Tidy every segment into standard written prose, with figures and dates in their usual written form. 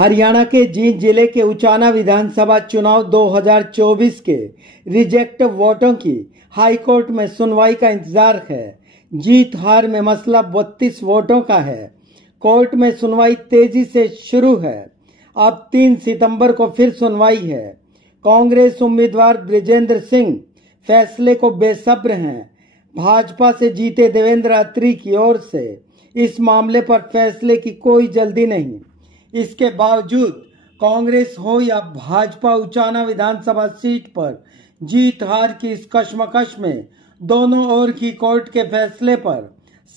हरियाणा के जींद जिले के उचाना विधानसभा चुनाव 2024 के रिजेक्ट वोटों की हाईकोर्ट में सुनवाई का इंतजार है। जीत हार में मसला 32 वोटों का है। कोर्ट में सुनवाई तेजी से शुरू है। अब 3 सितंबर को फिर सुनवाई है। कांग्रेस उम्मीदवार बृजेंद्र सिंह फैसले को बेसब्र हैं। भाजपा से जीते देवेंद्र अत्री की ओर से इस मामले पर फैसले की कोई जल्दी नहीं। इसके बावजूद कांग्रेस हो या भाजपा उचाना विधानसभा सीट पर जीत हार की इस कशमकश में दोनों ओर की कोर्ट के फैसले पर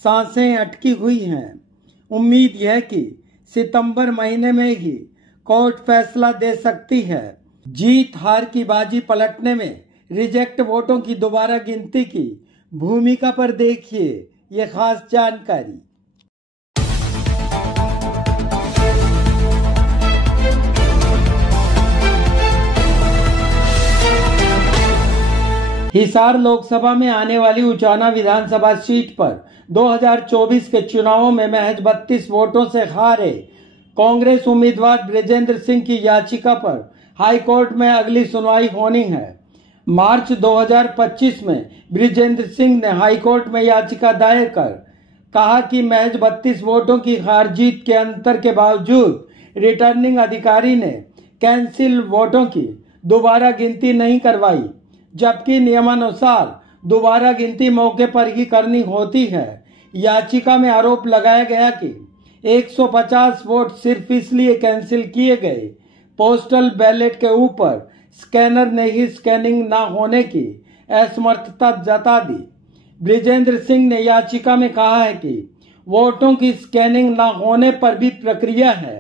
सांसें अटकी हुई हैं। उम्मीद है कि सितंबर महीने में ही कोर्ट फैसला दे सकती है। जीत हार की बाजी पलटने में रिजेक्ट वोटों की दोबारा गिनती की भूमिका पर देखिए ये खास जानकारी। हिसार लोकसभा में आने वाली उचाना विधानसभा सीट पर 2024 के चुनावों में महज 32 वोटों से हारे कांग्रेस उम्मीदवार बृजेंद्र सिंह की याचिका पर हाईकोर्ट में अगली सुनवाई होनी है। मार्च 2025 में बृजेंद्र सिंह ने हाईकोर्ट में याचिका दायर कर कहा कि महज 32 वोटों की हार जीत के अंतर के बावजूद रिटर्निंग अधिकारी ने कैंसिल वोटों की दोबारा गिनती नहीं करवाई, जबकि नियमानुसार दोबारा गिनती मौके पर ही करनी होती है। याचिका में आरोप लगाया गया कि 150 वोट सिर्फ इसलिए कैंसिल किए गए पोस्टल बैलेट के ऊपर स्कैनर ने ही स्कैनिंग न होने की असमर्थता जता दी। बृजेंद्र सिंह ने याचिका में कहा है कि वोटों की स्कैनिंग न होने पर भी प्रक्रिया है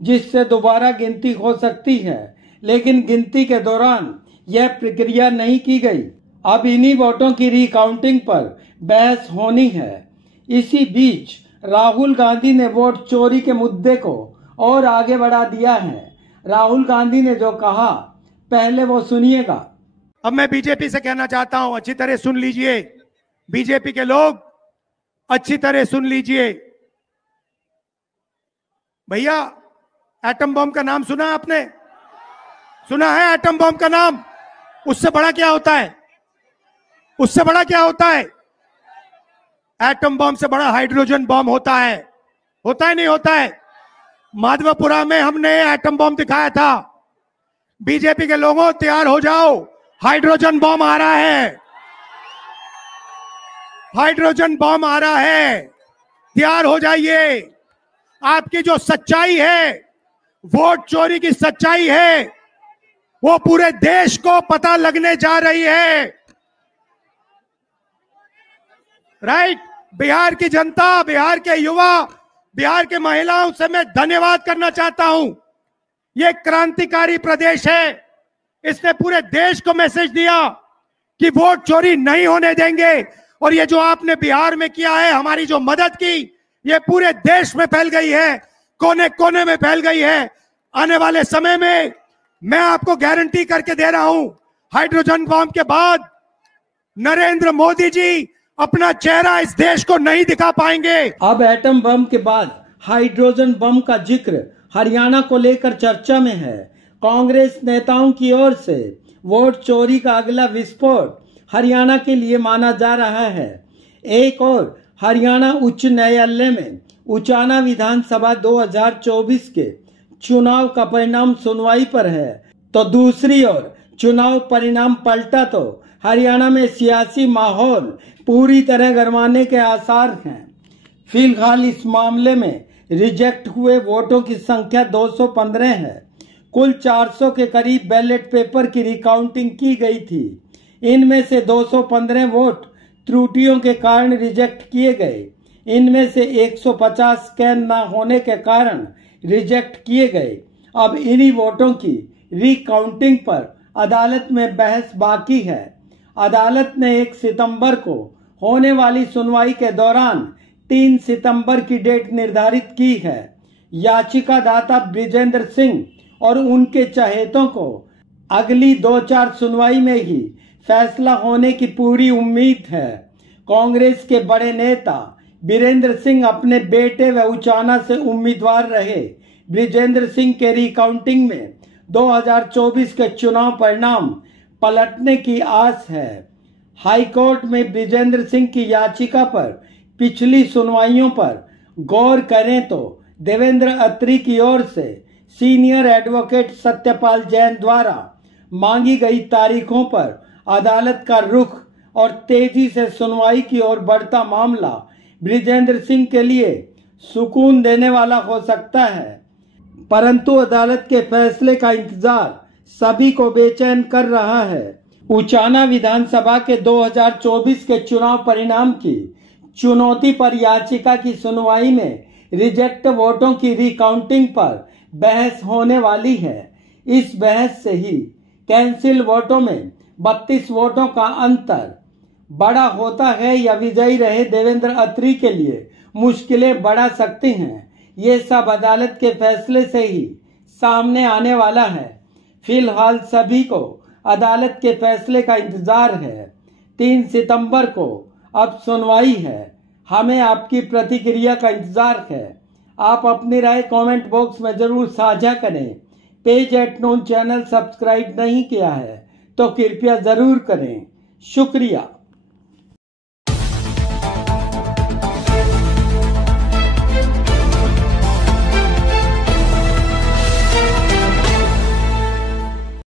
जिससे दोबारा गिनती हो सकती है, लेकिन गिनती के दौरान यह प्रक्रिया नहीं की गई। अब इन्हीं वोटों की रिकाउंटिंग पर बहस होनी है। इसी बीच राहुल गांधी ने वोट चोरी के मुद्दे को और आगे बढ़ा दिया है। राहुल गांधी ने जो कहा पहले वो सुनिएगा। अब मैं बीजेपी से कहना चाहता हूं, अच्छी तरह सुन लीजिए। बीजेपी के लोग अच्छी तरह सुन लीजिए। भैया, एटम बम का नाम सुना आपने? सुना है एटम बम का नाम? उससे बड़ा क्या होता है? उससे बड़ा क्या होता है? एटम बम से बड़ा हाइड्रोजन बम होता है। होता है नहीं होता है? माधवपुरा में हमने एटम बम दिखाया था। बीजेपी के लोगों तैयार हो जाओ, हाइड्रोजन बम आ रहा है। हाइड्रोजन बम आ रहा है, तैयार हो जाइए। आपकी जो सच्चाई है, वोट चोरी की सच्चाई है, वो पूरे देश को पता लगने जा रही है। राइट? बिहार की जनता, बिहार के युवा, बिहार के महिलाओं से मैं धन्यवाद करना चाहता हूं। ये क्रांतिकारी प्रदेश है। इसने पूरे देश को मैसेज दिया कि वोट चोरी नहीं होने देंगे। और ये जो आपने बिहार में किया है, हमारी जो मदद की, ये पूरे देश में फैल गई है, कोने कोने में फैल गई है। आने वाले समय में मैं आपको गारंटी करके दे रहा हूं, हाइड्रोजन बम के बाद नरेंद्र मोदी जी अपना चेहरा इस देश को नहीं दिखा पाएंगे। अब एटम बम के बाद हाइड्रोजन बम का जिक्र हरियाणा को लेकर चर्चा में है। कांग्रेस नेताओं की ओर से वोट चोरी का अगला विस्फोट हरियाणा के लिए माना जा रहा है। एक और हरियाणा उच्च न्यायालय में उचाना विधानसभा 2024 के चुनाव का परिणाम सुनवाई पर है, तो दूसरी ओर चुनाव परिणाम पलटा तो हरियाणा में सियासी माहौल पूरी तरह गरमाने के आसार हैं। फिलहाल इस मामले में रिजेक्ट हुए वोटों की संख्या 215 है। कुल 400 के करीब बैलेट पेपर की रिकाउंटिंग की गई थी। इनमें से 215 वोट त्रुटियों के कारण रिजेक्ट किए गए। इनमें से 150 स्कैन न होने के कारण रिजेक्ट किए गए। अब इन्हीं वोटों की रिकाउंटिंग पर अदालत में बहस बाकी है। अदालत ने 1 सितंबर को होने वाली सुनवाई के दौरान 3 सितंबर की डेट निर्धारित की है। याचिकादाता बृजेंद्र सिंह और उनके चहेतों को अगली 2-4 सुनवाई में ही फैसला होने की पूरी उम्मीद है। कांग्रेस के बड़े नेता बीरेंद्र सिंह अपने बेटे व उचाना से उम्मीदवार रहे बृजेंद्र सिंह के रिकाउंटिंग में 2024 के चुनाव परिणाम पलटने की आस है। हाईकोर्ट में बृजेंद्र सिंह की याचिका पर पिछली सुनवाइयों पर गौर करें तो देवेंद्र अत्री की ओर से सीनियर एडवोकेट सत्यपाल जैन द्वारा मांगी गई तारीखों पर अदालत का रुख और तेजी से सुनवाई की ओर बढ़ता मामला बृजेंद्र सिंह के लिए सुकून देने वाला हो सकता है, परंतु अदालत के फैसले का इंतजार सभी को बेचैन कर रहा है। उचाना विधानसभा के 2024 के चुनाव परिणाम की चुनौती पर याचिका की सुनवाई में रिजेक्ट वोटों की रिकाउंटिंग पर बहस होने वाली है। इस बहस से ही कैंसिल वोटों में 32 वोटों का अंतर बड़ा होता है या विजयी रहे देवेंद्र अत्री के लिए मुश्किलें बढ़ा सकती हैं। ये सब अदालत के फैसले से ही सामने आने वाला है। फिलहाल सभी को अदालत के फैसले का इंतजार है। 3 सितंबर को अब सुनवाई है। हमें आपकी प्रतिक्रिया का इंतजार है। आप अपनी राय कमेंट बॉक्स में जरूर साझा करें। पेज @ नून चैनल सब्सक्राइब नहीं किया है तो कृपया जरूर करें। शुक्रिया।